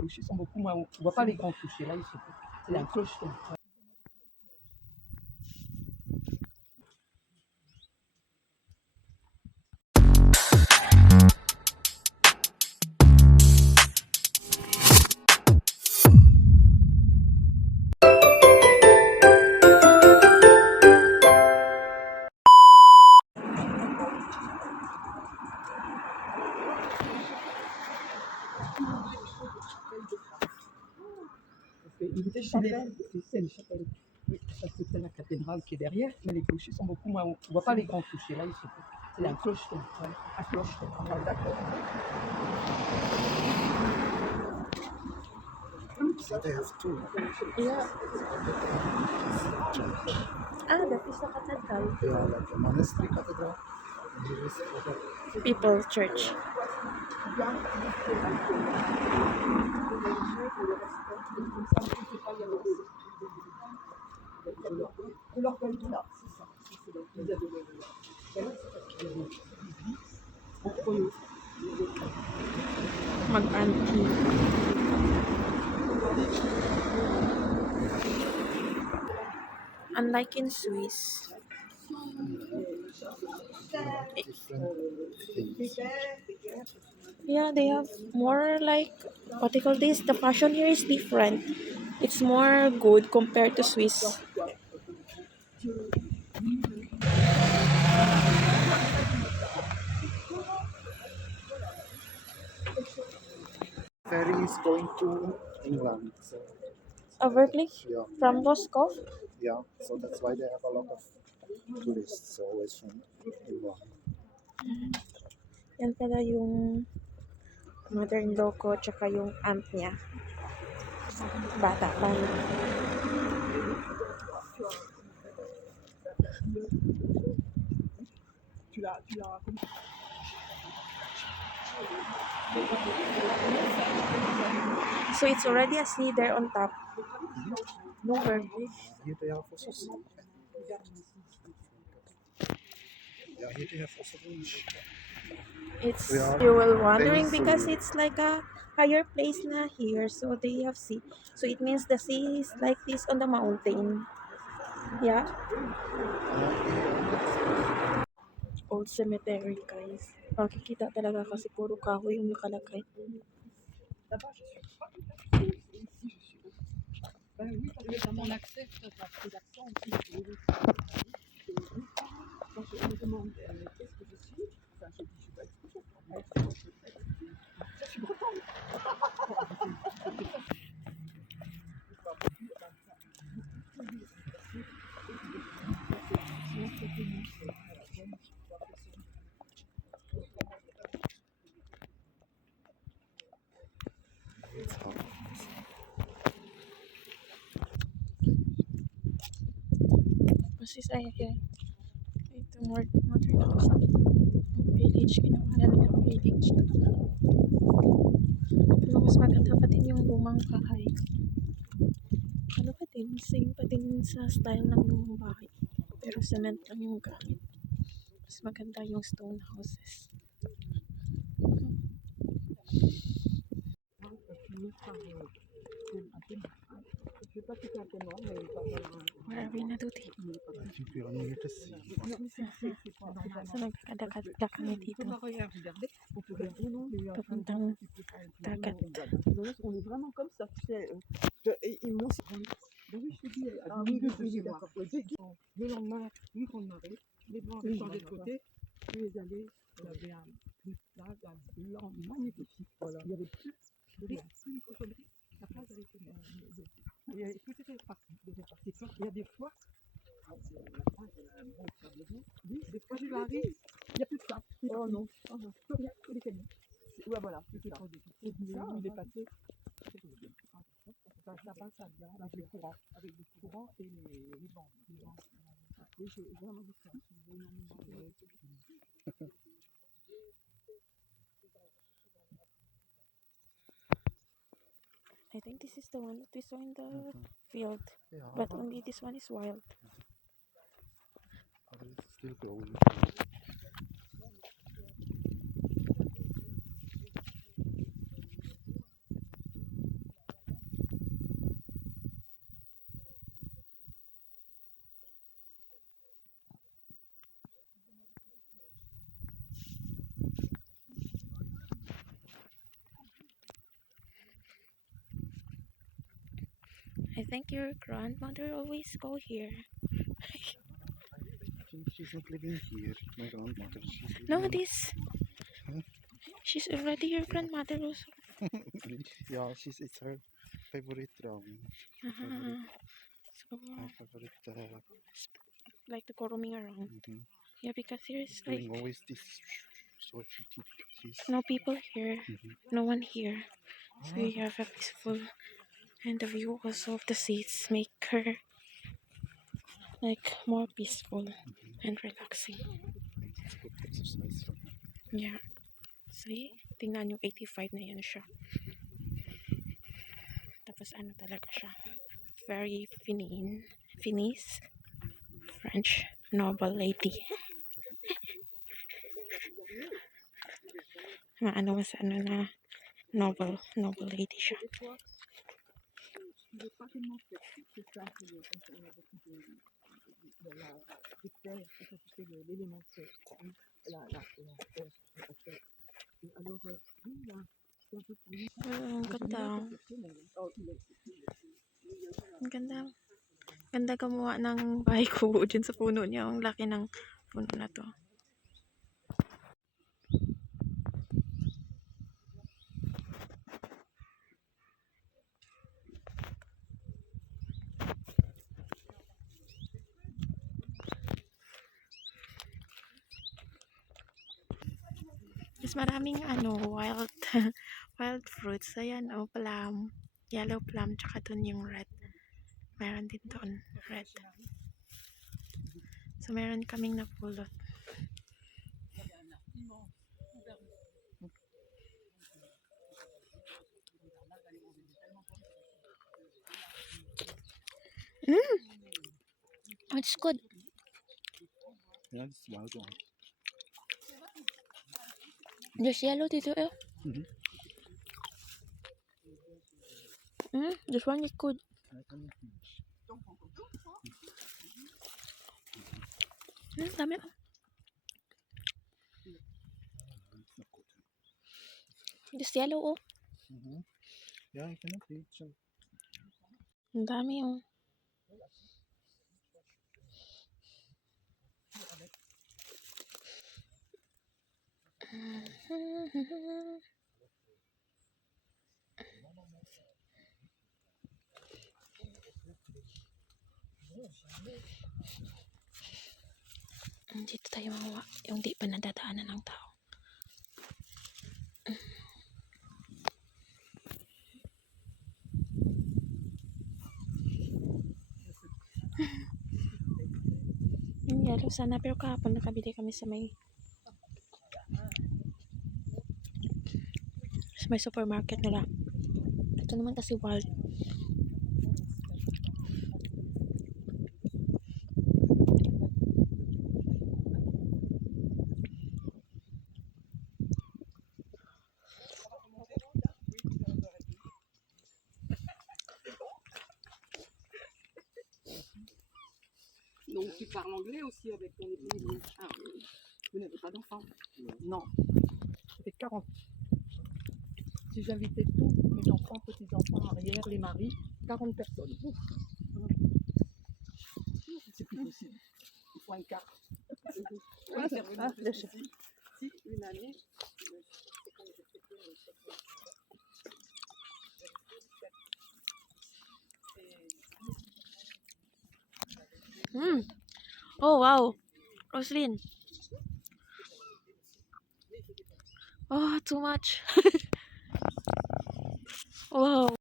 clochers sont beaucoup moins hauts. On voit pas les grands clochers, là, ils sont... C'est un clocheton. Une chapelle, c'est une chapelle. Oui, ça c'était la cathédrale qui est derrière, mais les clochers sont beaucoup moins hauts. On voit pas les grands clochers, là, ils sont... C'est un clocheton, ouais. Un clocheton, ah, d'accord. They have two. Yeah. Ah, that is the cathedral. Yeah, like a monastery cathedral. And here is other. People's Church. Mag-auntie. Unlike in Swiss, Different things. yeah, they have more like, what they call this, the fashion here is different. It's more good compared to Swiss. Ferry is going to England. So Overly yeah, from Roscoff. yeah. So that's why they have a lot of tourists always from England. Yan pala yung mother-in-law ko tsaka yung aunt niya. Bata pa yun. So it's already a sea there on top. No verbiage. Here they have also sea. Yeah, here they have also beach. It's, We are you will wondering very because soon. it's like a higher place na here, so they have sea. So it means the sea is like this on the mountain. Yeah. Old cemetery, guys. Makikita talaga kasi puro kahoy yung nakalagay. Oui, parce que dans mon accès, ça a pris l'accent aussi. Quand je me demande qu'est-ce que je suis, enfin, je dis, je suis pas expliquée. Je suis bretonne. It's hot. Kasi saya here. Ito more modern house. Village, ginawa na nilang village. Pero mas maganda pa din yung lumang bahay. Ano pa din, same pa din sa style ng lumang bahay. Pero cement lang yung gamit. Mas maganda yung stone houses. Where are we na, Duty? I think we are near the sea. So nagkakadakada kami dito. Papuntang dagat. On est vraiment comme ça, tu sais. Ils m'ont... Oui, je te dis, à minuit, le lendemain, une grande marée, les blancs changeaient de côté, et les allées, il y avait un plage, un blanc magnifique. Voilà. Il y avait plus de rien, plus une cochonnerie, la plage avait été et tout était parti. Il y a des fois, la plage, bon, probablement, oui, des fois, je arrive, il n'y a plus de ça. Oh non, plus rien, que les camions. Ouais, voilà, c'est ça. Et puis, il est passé. Ça passe à bien avec le courant et les vents. Oui, j'ai vraiment vu ça. I think this is the one that we saw in the field. Yeah, But only this one is wild. but it's still growing. I think your grandmother always go here. I think she's not living here. My grandmother. She's No, living this. She's already your grandmother also. yeah, it's her favorite Ah, so, her favorite like to go roaming around. mhm. Yeah, because here's like Doing always this. So she keep this. no people here, Mhm. no one here. So you have a peaceful, and the view also of the seats make her like more peaceful and relaxing. It's good exercise for her. Yeah. See? Tingnan yung 85 na yan siya. Tapos ano talaga siya? Very Finese, French, noble lady. Maano mas ano na noble lady siya. Des fois, il n'est pas tellement sexy. C'est ça, quand on a beaucoup de la terre, quand tu fais l'élément de terre. Oui, la terre. Et alors, oui, là, c'est un peu plus. Ang ganda. Oh, Ang ganda. Ganda gumawa ng bahay kubo dyan sa puno niya. Ang laki ng puno na to. Mas maraming wild wild fruits. Ayan, plum. Yellow plum, tsaka dun yung red. Meron din doon, red. So, meron kaming napulot. It's good. Yeah, this wild one. There's yellow dito eh. Mhm. This one is good. Dami oh. It's not good. This yellow oh. Mhm. Yeah, I cannot eat some. Ang dami oh. Dito tayo makuha yung di pa nadadaanan ng tao. Yung yellow sana pero kahapon nakabili kami sa may supermarket nila. Ito naman kasi wild. Donc tu parles anglais aussi avec ton épouse. Ah, vous n'avez pas d'enfant? Non. Ça fait 40. Si j'invitais tous mes enfants, petits-enfants, arrière, les maris, 40 personnes. Ouf. C'est plus possible. Il faut un quart. Ouais, c'est vrai. Si une année, c'est quand j'ai fait Oh wow. Roslyn. Oh, too much. Wow.